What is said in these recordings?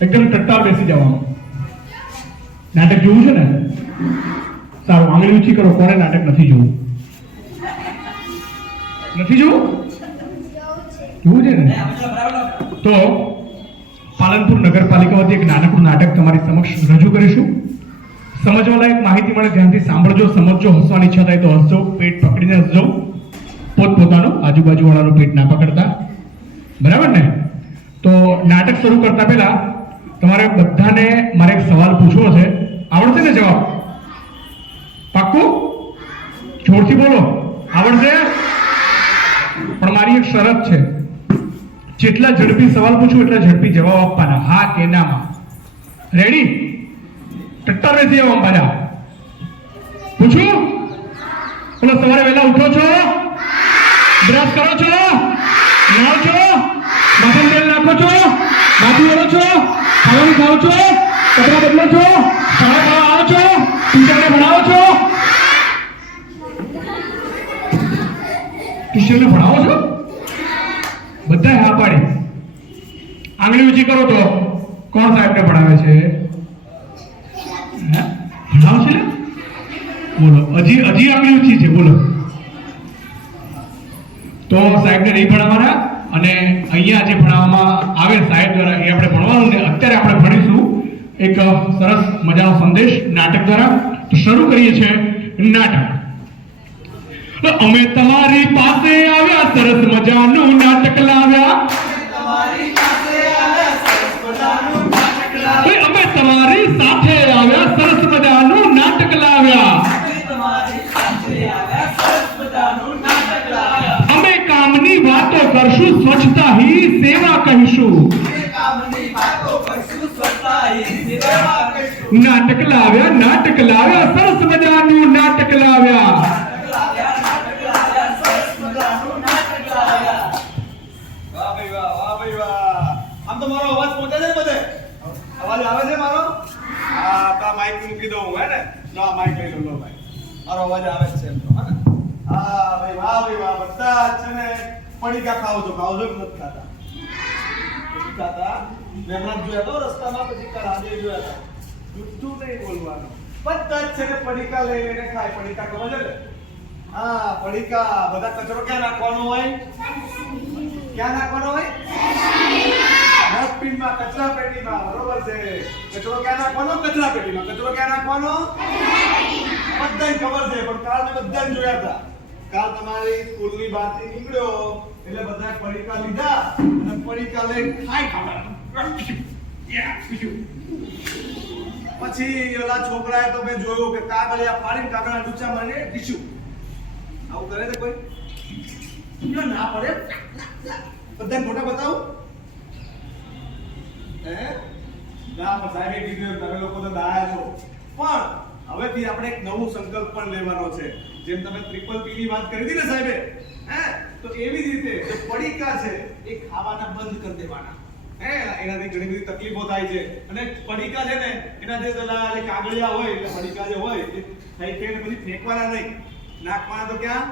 એકદમ ટટ્ટા બેસી જવાનું નાટક જોવું છે ને સારું આંગળી ઊંચી કરો કોને નાટક નથી જોવું નથી જોવું જોવું છે ને તો પાલનપુર નગરપાલિકા એક નાનકડું નાટક તમારી સમક્ષ રજૂ કરીશું સમજવા લાયક માહિતી મળે ધ્યાનથી સાંભળજો સમજજો હસવાની ઈચ્છા થાય તો હસજો પેટ પકડીને હસજો પોતપોતાનું આજુબાજુ વાળાનું પેટ ના પકડતા બરાબર ને તો નાટક શરૂ કરતા પહેલા તમારે બધાને મારે એક સવાલ પૂછવો છે. આવડશે ને જવાબ? પાક્કું? જોરથી બોલો. આવડશે? પણ મારી એક શરત છે. જેટલા ઝડપી સવાલ પૂછું એટલા ઝડપી જવાબ આપવાના. હા કે નામાં રેડી ટટ્ટર નથી આવવા પાછા પૂછું? બોલો, સવારે વહેલા ઉઠો છો બ્રશ કરો છો નાહો છો માથામાં તેલ નાખો છો માથું ઓળો છો ખાવાનું ખાઓ છો કપડાં ભણાવો છો? બધા હા પાડી. આંગળી ઊંચી કરો તો કોણ ભણાવે છે? ભણાવે છે? બોલો, હજી હજી આંગળી ઊંચી છે, બોલો. તો સાહેબને નહીં ભણાવવાના અને અહીંયા જે ભણાવવામાં આવે સાહેબ દ્વારા એ આપણે ભણવાનું અત્યારે આપણે એક સરસ મજાનો સંદેશ નાટક દ્વારા તો શરૂ કરીએ છીએ નાટક. અમે તમારી પાસે આવ્યા, સરસ મજાનું નાટક લાવ્યા. અમે તમારી સાથે આવ્યા, સરસ મજાનું નાટક લાવ્યા. અમે કામની વાતો કરશું, સ્વચ્છતા હી સેવા કહીશું. નાટક લાવ્યા નાટક લાવ્યા સરસ મજાનું નાટક લાવ્યા મારો અવાજ પહોંચે છે બધે? અવાજ આવે છે મારો? હા, તો mic મૂકી દઉં, હે ને? લો, આ લઈ લો, ભાઈ. મારો અવાજ આવે છે એમ હે ભાઈ, વાહ ભાઈ વાહ. બધા છે ને પડીકા ખાઓ છો, ખાઓ છો નથી ખાતા? ખાતા? મેં હમણાં જોયા પછી કાલ જોયા હતા. બોલવાનું. બધા પડીકા લઈ લઈને ખાય. પડીકા ખબર છે ક્યાં નાખવાનો હોય? કચરા ક્યાં નાખવાનો? કચરા પેટીમાં કચરો ક્યાં નાખવાનો? બધાને ખબર છે, પણ કાલ મેં બધાને જોયા હતા. કાલ તમારી સ્કૂલની બહારથી નીકળ્યો, એટલે બધા પડીકા લીધા અને પડીકા લઈને ખાઈ ખાવા પછી ઓલા છોકરાએ તો મેં જોયું કે કાગળિયા ફાડીને કાગળના ડૂચા મારીને ટીશ્યુ આવું કરે છે કોઈ? ના પડે. બધાને ફોટા બતાવું? તમે લોકો તો દાયા છો. પણ હવેથી આપણે એક નવું સંકલ્પ પણ લેવાનો છે. જેમ તમે ટ્રિપલ પી ની વાત કરી હતી ને સાહેબે, હે? તો એવી રીતે જે પડીકા છે એ ખાવાના બંધ કરી દેવાના. હે, એનાથી ઘણી બધી તકલીફો થાય છે. અને પડીકા છે ને એના જે પેલા કાગળિયા હોય, એટલે પડીકા જે હોય, એ થઈ કે પછી ફેંકવાના નહીં. નાખવાના તો ક્યાં?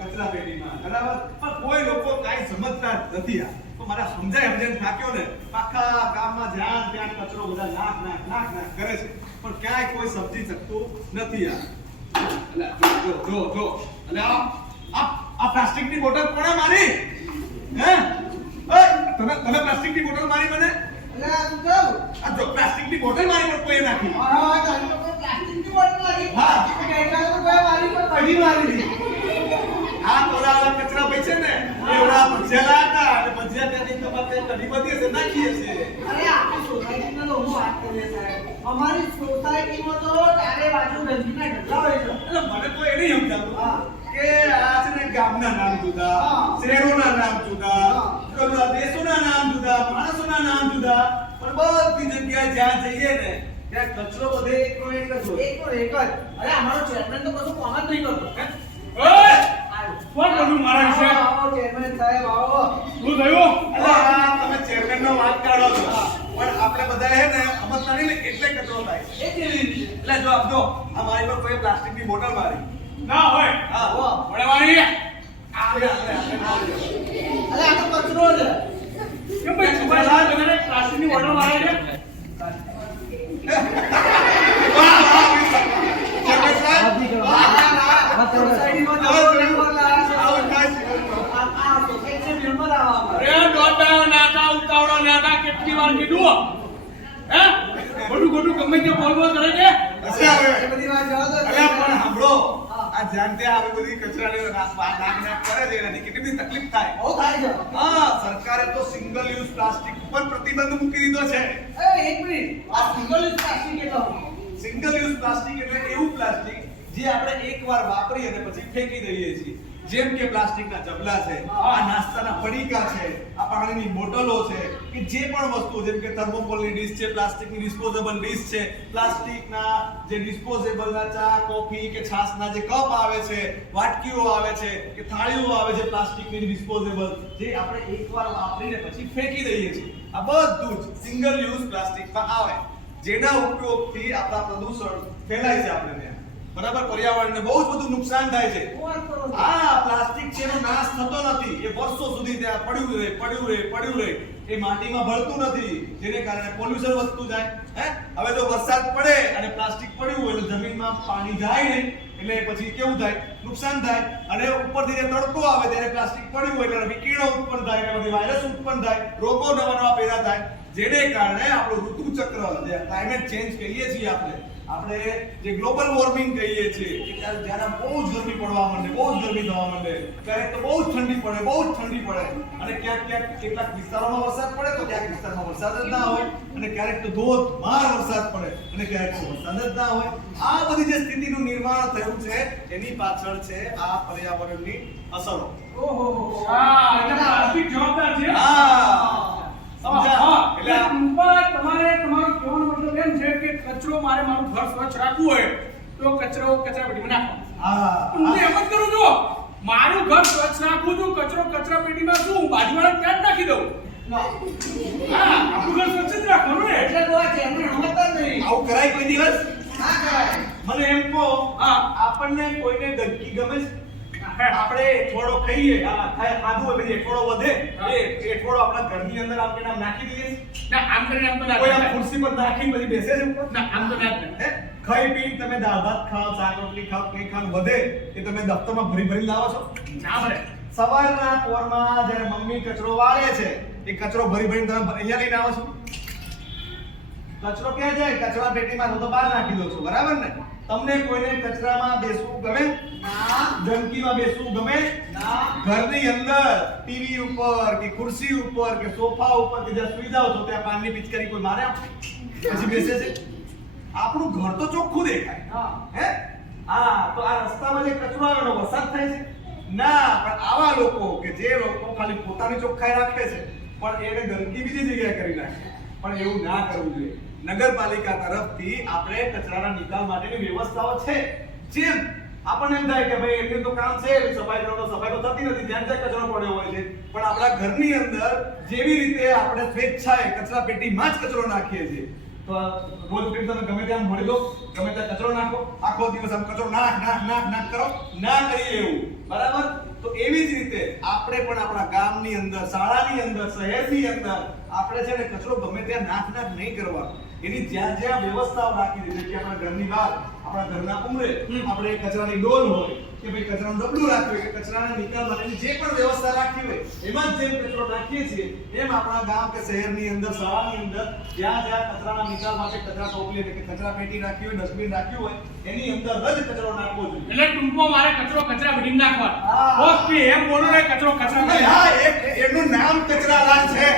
કચરા પેટીમાં. બરાબર? પણ કોઈ લોકો કાંઈ સમજતા નથી આ. મારા સમજાય સમજાય થાક્યો ને, આખા ગામમાં જ્યાં ત્યાં કચરો બધા નાખ નાખ નાખ નાખ છે. પણ ક્યાંય કોઈ સમજી શકતું નથી આ. જો જો આ આ આ પ્લાસ્ટિકની બોટલ કોણે મારી? હે? ઓય, તમે તમે પ્લાસ્ટિકની બોટલ મારી મને? આ જો પ્લાસ્ટિકની બોટલ મારી પર નાખી. મારી. આ કચરા પૈસે ને એવડા ભજીયા લાયા હતા અને ભજીયા ત્યાંથી તમારે કઢી બધી હશે નાખી હશે. અમારી સોસાયટીમાં તો ચારે બાજુ ગંદકીના ઢગલા હોય છે. એટલે મને તો એ નહીં સમજાતું કે આ છે ને ગામના નામ જુદા હા. શહેરોના નામ જુદા હા. દેશોના નામ જુદા માણસોના નામ જુદા પણ બધી જગ્યાએ જ્યાં જઈએ ને ત્યાં કચરો બધે એકનો એક જ હોય એક પર એક જ અરે અમારો ચેરમેન તો કશું કામ જ નહીં કરતો હે? ઓય! મારા વિશે? આવો, ચેરમેન સાહેબ આવો શું થયું? અલા, તમે ચેરમેન નો વાત કાઢો છો પણ આપણે બધા હે ને અમત નહીં ને એટલે કચરો થાય એ કેવી રીતે એટલે જો આપ જો આ મારી પર કોઈ પ્લાસ્ટિકની બોટલ મારી ના હોય હા હો આપણે આપણે આપણે મારી. આ તો કચરો કેટલી વાર કીધું હે ખોટું ખોટું ગમે તે બોલ બોલ કરે છે. બધી વાત જવા દો. પણ સાંભળો. આ જ્યાં ત્યાં આવી બધી કચરા કરે છે એનાથી કેટલી બધી તકલીફ થાય બહુ થાય છે. હા સરકારે તો સિંગલ યુઝ પ્લાસ્ટિક ઉપર પ્રતિબંધ મૂકી દીધો છે એ, એક મિનિટ. આ સિંગલ યુઝ પ્લાસ્ટિક એટલે સિંગલ યુઝ પ્લાસ્ટિક એટલે એવું પ્લાસ્ટિક જે આપણે એકવાર વાપરી અને પછી ફેંકી દઈએ છીએ જેમ કે પ્લાસ્ટિકના જબલા છે, આ નાસ્તાના પડીકા છે, આ પાણીની બોટલો છે, કે જે પણ વસ્તુ, જેમ કે થર્મોકોલની ડીશ છે, પ્લાસ્ટિકની ડિસ્પોઝેબલ ડીશ છે, પ્લાસ્ટિકના જે ડિસ્પોઝેબલના ચા, કોફી કે છાશના જે કપ આવે છે, વાટકીઓ આવે છે, કે થાળીઓ આવે છે પ્લાસ્ટિકની ડિસ્પોઝેબલ, જે આપણે એકવાર વાપરીને પછી ફેંકી દઈએ છીએ. આ બધું જ સિંગલ યુઝ પ્લાસ્ટિકમાં આવે. જેના ઉપયોગથી આપણા પ્રદૂષણ ફેલાય છે આપણે ત્યાં બરાબર? પર્યાવરણને બહુ જ બધું નુકસાન થાય છે? આ પ્લાસ્ટિક છે એનો નાશ થતો નથી. એ વર્ષો સુધી ત્યાં પડ્યું રહે પડ્યું રહે પડ્યું રહે. એ માટીમાં ભળતું નથી જેને કારણે પોલ્યુશન વધતું જાય. હે? હવે જો વરસાદ પડે અને પ્લાસ્ટિક પડ્યું હોય તો જમીનમાં પાણી જાય નહીં. એટલે પછી કેવું થાય? નુકસાન થાય. અને ઉપરથી જે તડકો આવે ત્યારે પ્લાસ્ટિક પડ્યું હોય એટલે વિકીર્ણો ઉત્પન્ન થાય એટલે બધી વાયરસ ઉત્પન્ન થાય રોગો નવા નવા પેદા થાય. જેને કારણે આપણું ઋતુ ચક્ર જે ક્લાઇમેટ ચેન્જ કહીએ છીએ આપણે આપણે જે ગ્લોબલ વોર્મિંગ કહીએ છીએ કે જ્યારે બહુ જ ગરમી પડવા માંડે બહુ જ ગરમી થવા માંડે ક્યારેક તો બહુ જ ઠંડી પડે બહુ જ ઠંડી પડે. અને ક્યાંક ક્યાંક કેટલાક વિસ્તારોમાં વરસાદ પડે તો ક્યાંક વિસ્તારમાં વરસાદ જ ના હોય. અને ક્યારેક તો ધોધમાર વરસાદ પડે અને ક્યારેક તો વરસાદ જ ના હોય. આ બધી જે સ્થિતિનું નિર્માણ થયું છે એની પાછળ છે આ પર્યાવરણની અસરો. ઓહો. પ્લાસ્ટિક જવાબદાર છે. હા સમજ્યા હા, એટલે એટલે આ- ટૂંકમાં તમારે તમારો કહેવાનો મતલબ એમ છે મારે મારું ઘર સ્વચ્છ રાખવું હોય તો કચરો કચરાપેટીમાં નાખવાનો હા હું એમ જ કરું છું મારું ઘર સ્વચ્છ રાખું છું કચરો કચરાપેટીમાં શું બાજુવાળા ત્યાં જ નાખી દઉં હા આપણું ઘર સ્વચ્છ જ રાખવાનું ને એટલે તો એમને સમજતા નહીં. આવું કરાય કોઈ દિવસ ના કરાય. મને એમ કહો હા. આપણને કોઈને ગંદકી ગમે છે. આપણે થોડો ખાઈએ. ખાધું હોય પછી થોડો વધે. એ થોડો આપણા ઘરની અંદર આપણે નામ નાખી દઈએ. ના આમ કરીને આમ તો કોઈ આમ ખુરશી પર નાખીને પછી બેસે છે ઉપર? ના આમ તો ના ખાઈ પી તમે દાળ ભાત ખાઓ શાક રોટલી ખાઓ કઈ ખાન વધે એ તમે દફતરમાં ભરી ભરી લાવો છો? ના મળે. સવારના પોરમાં જ્યારે મમ્મી કચરો વાળે છે એ કચરો ભરી ભરીને તમે અહીંયા લઈને આવો છો? કચરો ક્યાં જાય? કચરા પેટીમાં હું તો બહાર નાખી દઉં છું. બરાબર ને? તમને કોઈને કચરામાં બેસવું ગમે? ના. ગંદકીમાં બેસવું ગમે? ના. ઘરની અંદર ટીવી ઉપર કે ખુરશી ઉપર કે સોફા ઉપર કે જ્યાં સુઈ જાઓ છો ત્યાં પાનની પિચકારી કોઈ મારે પછી બેસે છે? આપણું ઘર તો ચોખ્ખું દેખાય. હા. હે? તો આ રસ્તામાં જે કચરો એનો વરસાદ થાય છે? ના પણ આવા લોકો કે જે લોકો ખાલી પોતાની ચોખ્ખાઈ રાખે છે પણ એને ગંદકી બીજી જગ્યાએ કરી નાખે. પણ એવું ના કરવું જોઈએ. નગરપાલિકા તરફથી આપણે કચરાના નિકાલ માટેની વ્યવસ્થાઓ છે. જેમ આપણને એમ થાય કે ભાઈ એમનું તો કામ છે સફાઈ કરવાનો સફાઈ તો થતી નથી જ્યાં ત્યાં કચરો પડ્યો હોય છે. પણ આપણા ઘરની અંદર જેવી રીતે આપણે સ્વેચ્છાએ કચરા પેટીમાં જ કચરો નાખીએ છીએ. તો રોજ ગમે ત્યાં મળી લો. ગમે ત્યાં કચરો નાખો. આખો દિવસ આમ કચરો નાખ નાખ નાખ નાખ કરો. ના કરીએ એવું. બરાબર? તો એવી જ રીતે આપણે પણ આપણા ગામની અંદર, શાળાની અંદર, શહેરની અંદર આપણે છે ને કચરો ગમે ત્યાં નાખ નાખ નહીં કરવાનો. એની જ્યાં જ્યાં વ્યવસ્થાઓ રાખી દીધી કે આપણા ઘરની બહાર આપણા ઘરના ઉમરે આપણે કચરાની ડોલ હોય કે ભાઈ કચરાનું ડબલું રાખ્યું કે કચરાના નિકાલ માટેની જે પણ વ્યવસ્થા રાખી હોય એમાં જ જેમ કચરો નાખીએ છીએ એમ આપણા ગામ કે શહેરની અંદર શાળાની અંદર જ્યાં જ્યાં કચરાના નિકાલ માટે કચરા ટોપલી એટલે કે કચરા પેટી રાખી હોય ડસ્ટબિન રાખ્યું હોય એની અંદર જ કચરો નાખવો જોઈએ. એટલે ટૂંકમાં મારે કચરો કચરા ભરી નાખવાનો. હા. ઓકે એમ બોલો ને કચરો કચરા હા એનું નામ કચરાલાલ છે.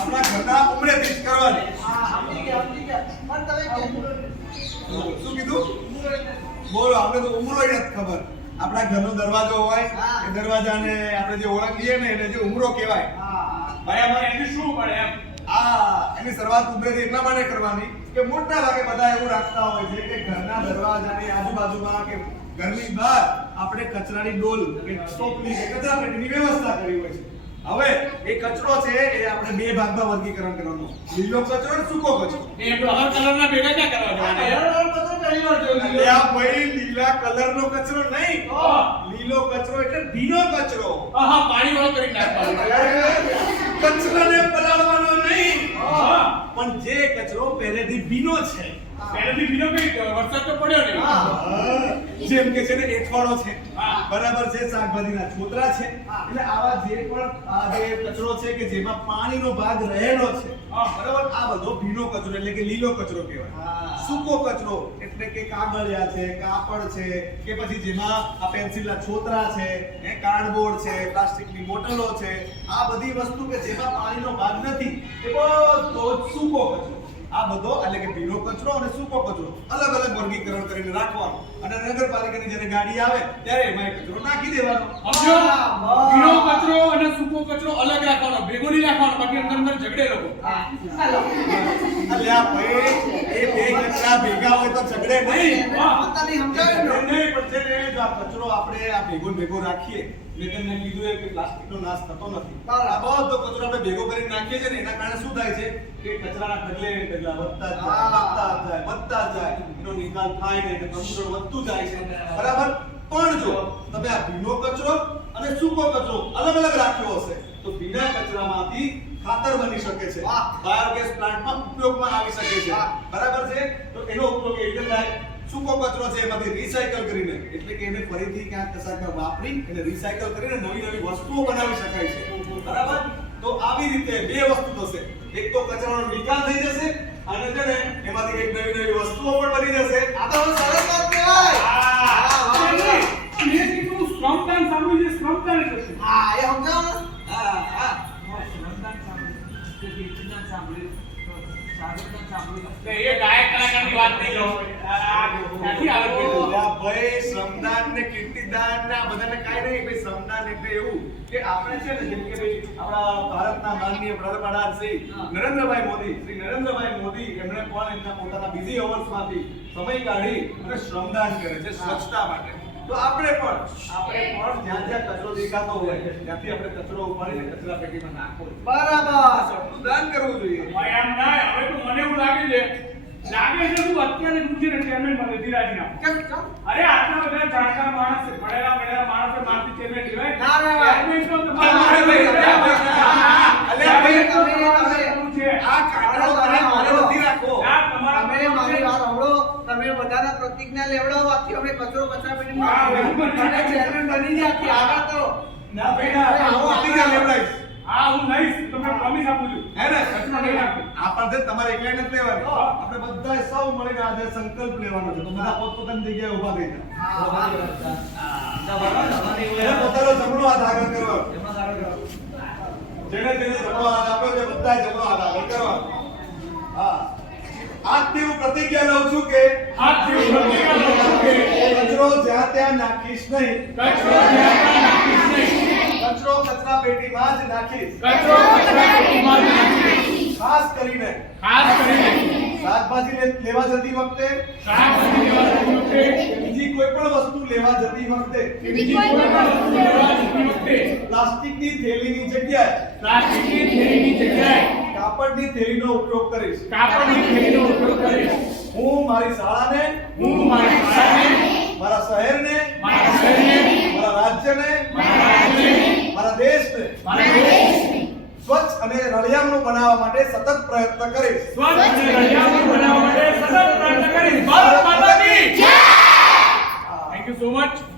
આપણે ઘરના ઉમરેથી દરવાજો હોય. એ દરવાજાને આપણે જે ઓળખીએ ને, એને જે ઉમરો કહેવાય. ભાઈ એનું શું પડે એમ? આ એની શરૂઆત ઉમરેથી એટલા માટે કરવાની કે મોટા ભાગે બધા એવું રાખતા હોય છે કે ઘરના દરવાજાની આજુબાજુમાં કે ઘરની બહાર આપણે કચરાની ડોલ કે કે કચરા પેટીની વ્યવસ્થા કરી હોય છે. હવે એ કચરો છે એ આપણે બે ભાગમાં વર્ગીકરણ કરવાનો. લીલો કચરો અને સૂકો કચરો. એ કલર કલરના ભેગા ક્યાં કરવાના આ ભાઈ લીલા કલરનો કચરો નહીં. લીલો કચરો એટલે ભીનો કચરો. હા પાણી વાળો કરી નાખવાનો. પણ જે કચરો પહેલેથી ભીનો છે પહેલેથી ભીનો કઈ વરસાદ તો પડ્યો નહીં. જેમ કે છે ને એઠવાડો છે. બરાબર છે શાકભાજીના છોતરા છે. એટલે આવા જે પણ આ જે કચરો છે કે જેમાં પાણીનો ભાગ રહેલો છે બરાબર. આ બધો ભીનો કચરો એટલે કે લીલો કચરો કહેવાય. સૂકો કચરો એટલે કે કાગળિયા છે કાપડ છે કે પછી જેમાં આ પેન્સિલના છોતરા છે એ કાર્ડબોર્ડ છે પ્લાસ્ટિકની બોટલો છે આ બધી વસ્તુ કે જેમાં પાણીનો ભાગ નથી એ બધો સૂકો કચરો. આ બધો એટલે કે ભીનો કચરો અને સૂકો કચરો અલગ અલગ વર્ગીકરણ કરીને રાખવાનો. અને નગરપાલિકાની જ્યારે ગાડી આવે ત્યારે એમાં કચરો નાખી દેવાનો. ભીનો કચરો અને સૂકો કચરો અલગ રાખવાનો ભેગો નહીં રાખવાનો બાકી અંદર અંદર ઝઘડે લોકો હા. અલ્યા ભાઈ એ બે કચરા ભેગા હોય તો ઝઘડે નહીં. પોતાની સમજાવ્યું નહીં, પણ છે ને, જો આ કચરો આપણે આ ભેગો ભેગો રાખીએ મેં તમને કીધું એમ કે પ્લાસ્ટિકનો નાશ થતો નથી. બરાબર. આ બધો કચરો આપણે ભેગો કરીને નાખીએ છીએ ને એના કારણે શું થાય છે કે કચરાના ઢગલે ઢગલા વધતા જાય વધતા જાય વધતા જાય. એનો નિકાલ થાય પ્રદૂષણ વધતું જાય છે. બરાબર. પણ જો તમે આ ભીનો કચરો અને સૂકો કચરો અલગ અલગ રાખ્યો હશે તો ભીના કચરામાંથી ખાતર બની શકે છે. બાયોગેસ પ્લાન્ટમાં ઉપયોગમાં આવી શકે છે. બરાબર છે? તો એનો ઉપયોગ એવી રીતે થાય. સૂકો કચરો છે એમાંથી રિસાયકલ કરીને એટલે કે એને ફરીથી ક્યાંક કશાક વાપરી એને રિસાયકલ કરીને નવી નવી વસ્તુઓ બનાવી શકાય છે. બરાબર? તો આવી રીતે બે વસ્તુ થશે. એક તો કચરાનો નિકાલ થઈ જશે અને છે ને એમાંથી એક નવી નવી વસ્તુઓ પણ બની જશે. આ તો સરસ વાત કહેવાય. મેં કીધું શ્રમદાન સાંભળ્યું છે શ્રમદાન? હા, એ સમજાવો નરેન્દ્રભાઈ મોદી, શ્રી નરેન્દ્રભાઈ મોદી એમણે પણ એમના પોતાના બિઝી અવર્સમાંથી સમય કાઢી અને શ્રમદાન કરે છે સ્વચ્છતા માટે. તો આપણે પણ આપણે પણ જ્યાં જ્યાં કચરો દેખાતો હોય ત્યાંથી આપણે કચરો ઉપાડીને કચરા પેટીમાં નાખવો બરાબર. આ દાન કરવું જોઈએ ભાઈ આમ ના, હવે તો મને એવું લાગે છે લાગે છે શું અત્યારે શું છે ને chairman પદેથી. કેમ, કેમ? અરે આટલા બધા જાણકાર માણસ છે ભણેલા માણસ માણસો મારથી ચેરમેન લેવાય? ના તો તમારે ના, ના, ના, ના, ના. ભાઈ, તમે- છે. આ તમે મારે નથી રાખો તમારા તમે મારી વાત સાંભળો. તમે બધાના પ્રતિજ્ઞા લેવડાવવાથી અમે કચરો કચરા. અને બની ગયા કે આગળ કરો. ના ભાઈ આવો, પ્રતિજ્ઞા લેવડાવીશ. હા હું લઈશ. તમને પ્રોમિસ આપું છું. હે ને? કચરો નહીં નાખું. આપણે તમારે એકલા નથી લેવાની. આપણે બધા સૌ મળીને આજે સંકલ્પ લેવાનો છે. તો બધા પોતપોતાની જગ્યાએ ઊભા થઈ જાય હા, હા. એને પોતાનો જમણો હાથ આગળ કરવાનો. જેને જેને જમણો હાથ આપ્યો છે બધા જમણો હાથ આગળ કરવાનો હા આજથી હું પ્રતિજ્ઞા લઉં છું કે હાથથી પ્રતિજ્ઞા લઉં છું કે કચરો જ્યાં ત્યાં નાખીશ નહીં કચરો જ્યાં ત્યાં નાખીશ નહીં. કચરો કચરા પેટીમાં જ નાખીશ કચરો કચરાપેટીમાં જ નાખીશ. ખાસ કરીને ખાસ કરીને શાકભાજી લેવા જતી વખતે શાકભાજી લેવા જતી વખતે બીજી કોઈ પણ વસ્તુ લેવા જતી વખતે બીજી કોઈ પણ વસ્તુ લેવા જતી વખતે પ્લાસ્ટિકની થેલીની જગ્યાએ પ્લાસ્ટિકની થેલીની જગ્યાએ કાપડની થેલીનો ઉપયોગ કરીશ. કાપડની થેલીનો ઉપયોગ કરીશ. હું મારી શાળાને હું મારી શાળાને મારા શહેરને મારા શહેરને મારા રાજ્યને મારા રાજ્યને મારા દેશને મારા દેશને સ્વચ્છ અને રળિયામણું બનાવવા માટે સતત પ્રયત્ન કરીશ સ્વચ્છ અને રળિયામણું બનાવવા માટે સતત પ્રયત્ન કરીશ ભારત માતા કી થેન્ક યુ સો મચ